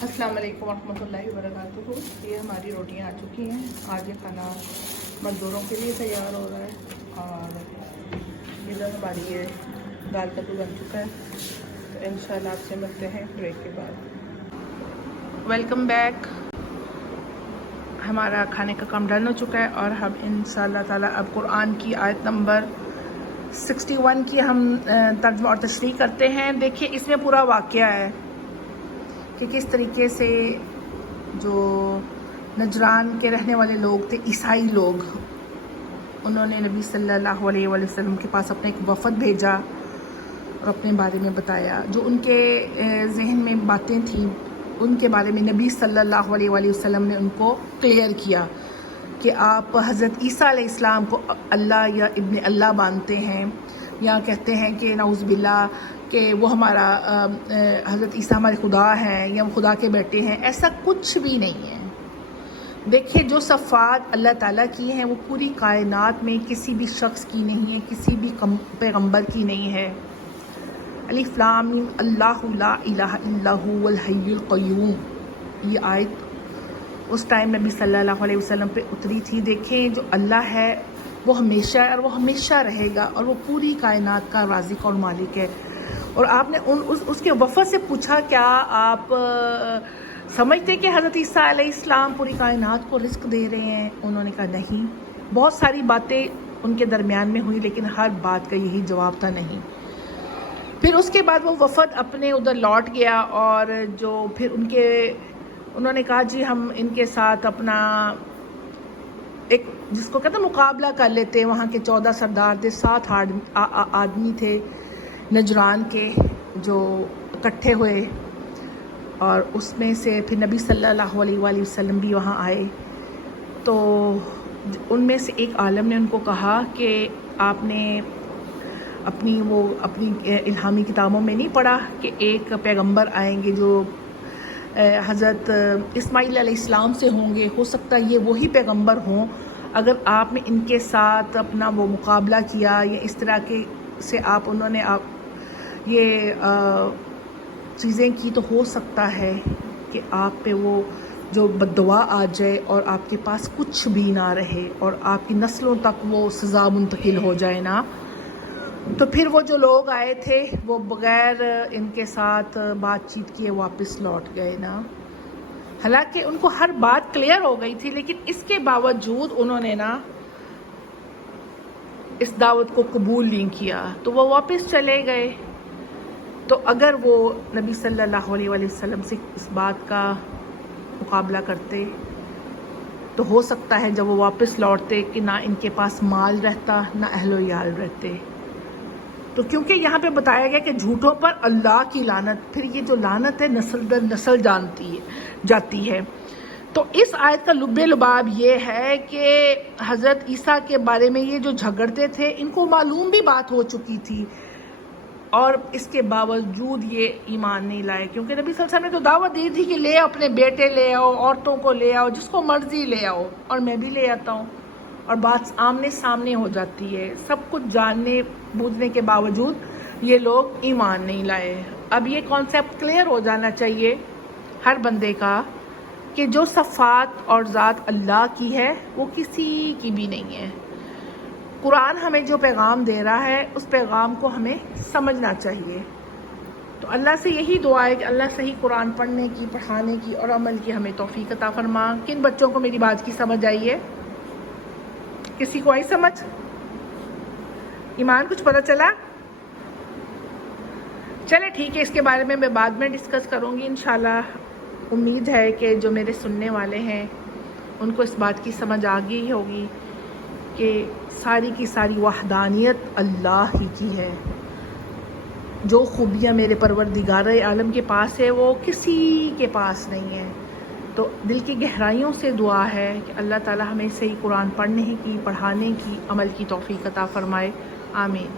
अस्सलाम वालेकुम रहमतुल्लाहि व बरकातुहू। ये हमारी रोटियां आ चुकी हैं। आज ये खाना मज़दूरों के लिए तैयार हो रहा है और इधर हमारी ये दाल कद्दू बन चुका है। तो इंशाल्लाह आपसे मिलते हैं ब्रेक के बाद। Welcome back. हमारा खाने का काम डन हो चुका है और हम इंशाल्लाह ताला अब कुरान की आयत नंबर 61 की हम तर्जुमा और तशरीह करते हैं। देखिए इसमें पूरा वाक़या है कि किस तरीके से जो नजरान के रहने वाले लोग थे, ईसाई लोग, उन्होंने नबी सल्लल्लाहु अलैहि वसल्लम के पास अपना एक वफ़द भेजा और अपने बारे में बताया। जो उनके जहन में बातें थीं उनके बारे में नबी सल्लल्लाहु अलैहि वसल्लम ने उनको क्लियर किया कि आप हज़रत ईसा अलैहिस्सलाम को अल्लाह या इब्न अल्लाह मानते हैं, या कहते हैं कि नाउज़ बिल्लाह कि वो हमारा हज़रत ईसा हमारे खुदा हैं या वो खुदा के बेटे हैं। ऐसा कुछ भी नहीं है। देखिए जो सफ़ात अल्लाह ताला की हैं वो पूरी कायनात में किसी भी शख्स की नहीं है, किसी भी पैगंबर की नहीं है। अलिफ लाम मीम अल्लाहु ला इलाहा इल्ला हुवल हय्युल क़य्यूम, ये आयत उस टाइम नबी सल्लल्लाहु अलैहि वसल्लम पे उतरी थी। देखें जो अल्लाह है वो हमेशा है और वो हमेशा रहेगा और वो पूरी कायनात का राज़िक और मालिक है। और आपने उसके वफ़द से पूछा क्या आप समझते कि हज़रत ईसा अलैहिस्सलाम पूरी कायनात को रिस्क दे रहे हैं? उन्होंने कहा नहीं। बहुत सारी बातें उनके दरमियान में हुई लेकिन हर बात का यही जवाब था नहीं। फिर उसके बाद वो वफ़द अपने उधर लौट गया और जो फिर उन्होंने कहा जी हम इनके साथ अपना एक जिसको कहते हैं मुकाबला कर लेते। वहाँ के 14 सरदार थे, 7 आदमी थे नजरान के जो इकट्ठे हुए और उसमें से फिर नबी सल्लल्लाहु अलैहि वसल्लम भी वहाँ आए। तो उनमें से एक आलम ने उनको कहा कि आपने अपनी इल्हामी किताबों में नहीं पढ़ा कि एक पैगंबर आएंगे जो हज़रत इस्माईल अलैहिस्सलाम से होंगे, हो सकता है ये वही पैगंबर हों। अगर आपने इनके साथ अपना वो मुकाबला किया या इस तरह के से उन्होंने ये चीज़ें की तो हो सकता है कि आप पे वो जो बद्दुआ आ जाए और आपके पास कुछ भी ना रहे और आपकी नस्लों तक वो सज़ा मुंतकिल हो जाए ना। तो फिर वो जो लोग आए थे वो बग़ैर इनके साथ बातचीत किए वापस लौट गए ना। हालांकि उनको हर बात क्लियर हो गई थी लेकिन इसके बावजूद उन्होंने ना इस दावत को कबूल नहीं किया, तो वो वापस चले गए। तो अगर वो नबी सल्लल्लाहु अलैहि वसल्लम से इस बात का मुकाबला करते तो हो सकता है जब वो वापस लौटते कि ना इनके पास माल रहता ना अहलो याल रहते। तो क्योंकि यहाँ पे बताया गया कि झूठों पर अल्लाह की लानत, फिर ये जो लानत है नस्ल दर नस्ल जाती है। तो इस आयत का लुब्बे लुबाब ये है कि हज़रत ईसा के बारे में ये जो झगड़ते थे इनको मालूम भी बात हो चुकी थी और इसके बावजूद ये ईमान नहीं लाए। क्योंकि नबी सल्लल्लाहु अलैहि वसल्लम ने तो दावत दी थी कि ले अपने बेटे ले आओ, औरतों को ले आओ, जिसको मर्जी ले आओ, और मैं भी ले आता हूँ और बात आमने सामने हो जाती है। सब कुछ जानने बूझने के बावजूद ये लोग ईमान नहीं लाए। अब ये कॉन्सेप्ट क्लियर हो जाना चाहिए हर बंदे का कि जो सफ़ात और ज़ात अल्लाह की है वो किसी की भी नहीं है। कुरान हमें जो पैगाम दे रहा है उस पैगाम को हमें समझना चाहिए। तो अल्लाह से यही दुआ है कि अल्लाह सही कुरान पढ़ने की, पढ़ाने की और अमल की हमें तौफीक अता फरमा। किन बच्चों को मेरी बात की समझ आई है? किसी को आई समझ? ईमान कुछ पता चला? चले ठीक है, इसके बारे में मैं बाद में डिस्कस करूँगी इंशाल्लाह। उम्मीद है कि जो मेरे सुनने वाले हैं उनको इस बात की समझ आ गई होगी कि सारी की सारी वहदानियत अल्लाह ही की है। जो खूबियाँ मेरे परवरदिगार आलम के पास है वो किसी के पास नहीं है। तो दिल की गहराइयों से दुआ है कि अल्लाह ताला हमें सही कुरान पढ़ने की, पढ़ाने की, अमल की तौफीक अता फरमाए। आमीन।